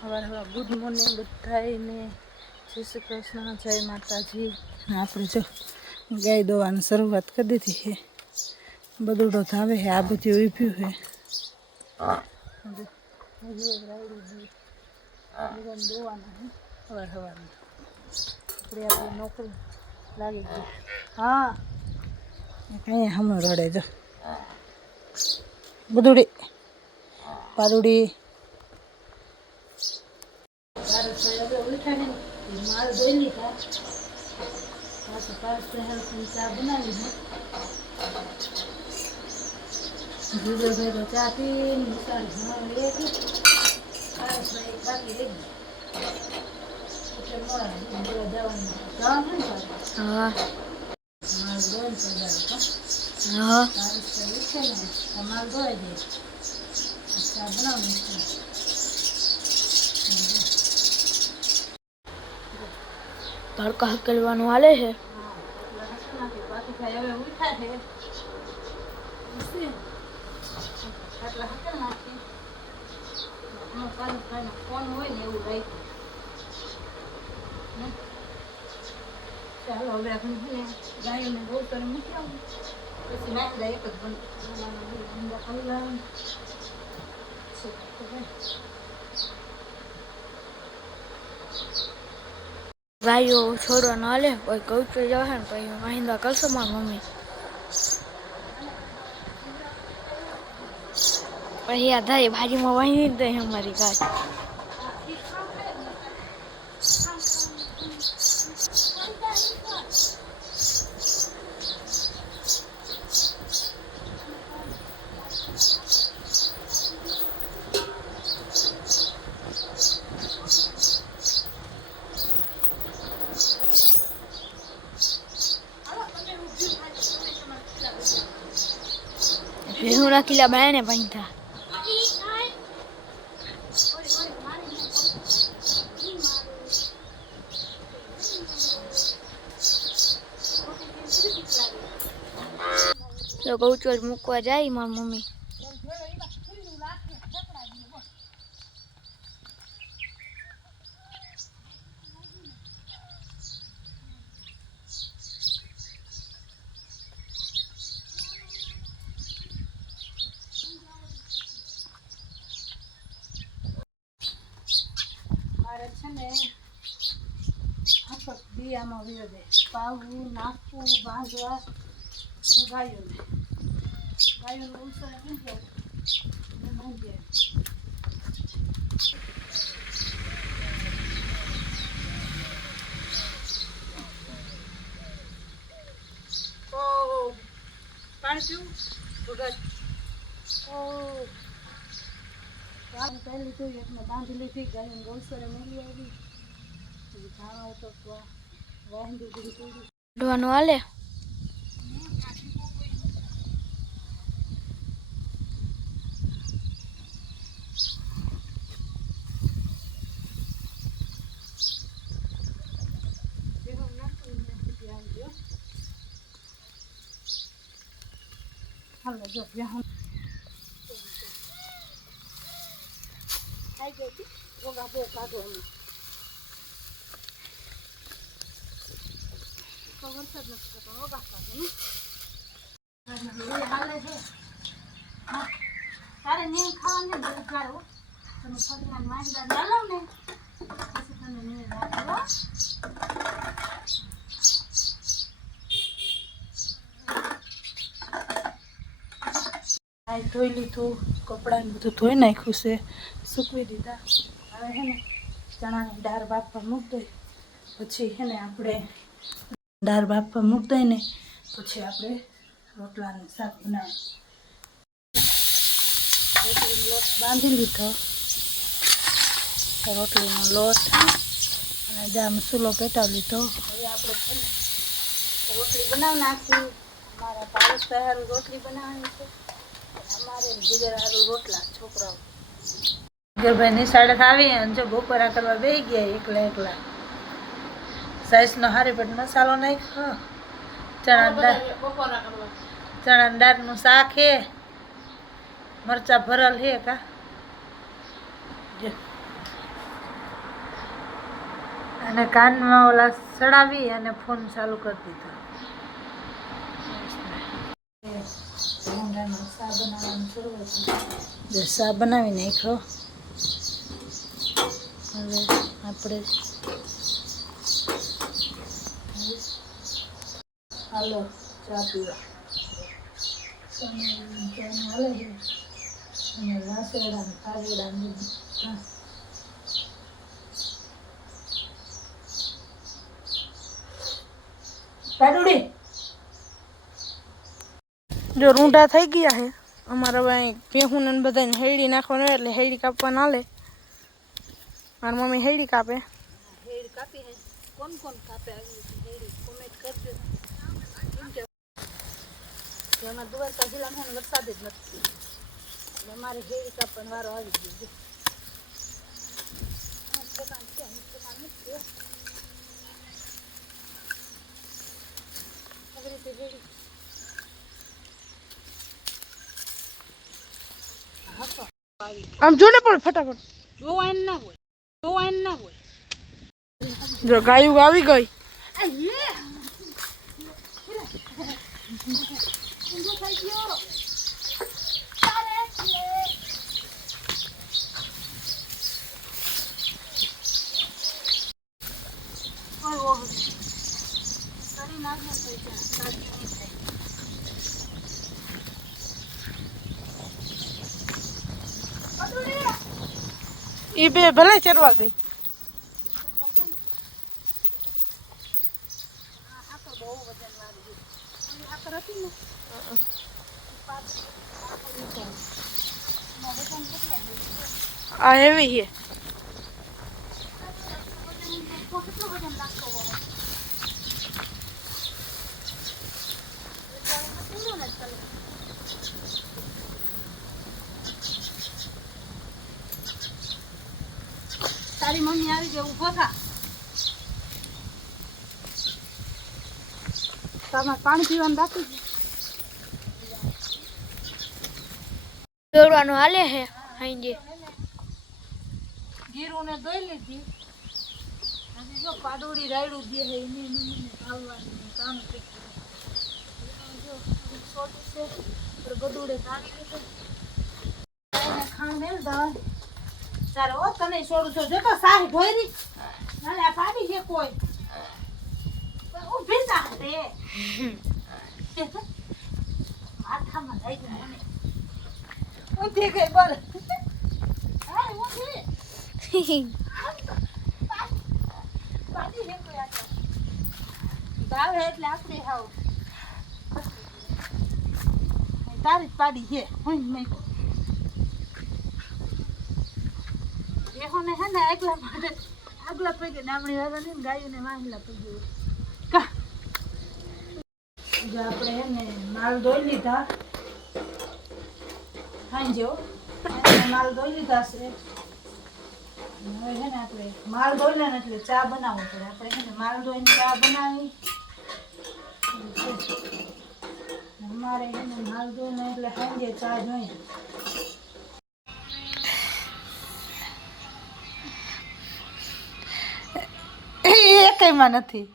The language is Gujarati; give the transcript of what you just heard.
हवा हवा गुड मॉर्निंग बधाईने जय श्री कृष्ण जय माताजी। આપણે જો ગાય દોવાની શરૂઆત કરી દીધી છે। બદુડો થાવે છે આ બધી ઉભ્યું છે। દોવાના છે હવાર હવારમાં આપણે આપણી નોકરી લાગી ગઈ। હા કઈ હમણાં રડે જો બદુડી પાદુડી माल धोई था पास चा बनावी है दूध भेगो चा पी मिसाल माल धोई दे चा बना तड़का हकेलवानो वाले है। ચાલો હવે આપણે ગાયોને બહુ કરી મૂકી આવું પછી નાખી દે એક જ गायो छोड़ो ना ले कोई कौचो जावे ने पई महिंदा करशो मार मम्मी पई आ धाई भाजी में वही दे हमारी गाय भेहुरा किला बाने पई था तो कौचो मुकवा जाई मार मम्मी દિયામાં વિયો દે પાવું નાખવું બાંધવા ગાયોને ઉલસર બાંધીએ તો પાણી પીવું ભગત પહેલી લીધું એટલે બાંધી લીધી ગાયોને ગૌસરે મેળવી આવી ખાવા તો डवानो वाले हेलो जो यहाँ आई गई वो गाबो काटो वरसाद નથી થતો બાકા ને હાલે છે તારે નીમ ખાવાને દૂધ ગાળો તમે ફરમાન માંડા લાલો ને પછી તમે નીમ રાખો આ ધોઈ લીધું કપડાં બધું ધોઈ નાખ્યું છે સૂકવી દીધા હવે હે ને ચણાની દાળ બાફવા મૂકી દઈ પછી હે ને આપણે दार बाफा मूक दे ने पछी आपणे रोटलाનું શાક બનાવી रोटलीनो लोट बांधी लीधो रोटलीनो लोट અને જા મસાલો પેટાવી લીધો હવે આપણે છે ને રોટલી બનાવી નાખી અમારા પારસ હારું રોટલી બનાવવાની છે અમારે જીગર હારું રોટલા છોકરાઓ જીગરભાઈ નિશાળે આવી અને જો બપોરા કરવા બેસી ગયા એકલા એકલા साइज नो हारी पेट मसालो नाखो चना दार नु शाक है मरचा भरल है का અને કાનમાં ઓલા ચડાવી અને ફોન ચાલુ કરી દીધો. સા બનાવી નાખ્યો. હવે આપણે હાલો ચા પીવા. હાલે છે અને વાસેડા ને કારેડા ને પાડુડી જો રૂંઢા થઈ ગયા છે અમારે હવે ભેહું ને બધાને હેડી નાખવાનું હોય એટલે હેડી કાપવાના હાલે. મારી મમ્મી હેડી કાપે. હેડી કાપી હે. કોણ કોણ કાપે આવી હેડી કોમેન્ટ કરજો. એમાં દ્વારકા જિલ્લામાં વરસાદ જ નથી. અમારે હેડી કાપવાનો વારો આવી ગયો. આમ જો ને પણ ફટાફટ જોવાય ના હોય. જોવાય ના હોય. જો ગાયું આવી ગઈ. એ બે ભલે ચરવા ગઈ. આ હેવી છે. તારી મમ્મી આવી ગઈ. ઊભો થા. તમારે પાણી પીવાનું બાકી છે. દોડવાનું હાલે છે હાંજે. જીરું ને દોઈ લીધી. અને જો પાડોડી રાયડું દે છે એને ભાવવાની કામ કરી. જો છોટી છે પર ગદુડે કાઢી લીધું. એને ખાણ મેલ દા. તારે ઓ તને છોડું છો. જો તો સાહી ભોયરી. નાલે આ પાડી છે કોઈ. ઊભી થા તે. માથામાં લઈ ગઈ મને. ઊંધી ગઈ બર. હા ઊંધી. પાડી છે કોઈ આ. ભાવે એટલે આપણે હાવ. તારી જ પાડી છે. હું નહીં. દેહોને હે ને એકલા માટે આગલા પૈકી નામણી વાળા ને ગાયું ને વાહલા પૈકી કા જો આપણે હે ને માલ ધોઈ લીધા. હાંજો માલ ધોઈ લીધા છે. હવે હે ને આપણે માલ ધોઈ લે ને એટલે ચા બનાવવું પડે. આપણે હે ને માલ ધોઈને ચા બનાવી. અમારે હે ને માલ ધોઈને એટલે હાંજે ચા જોઈએ. એકેયમાં નથી.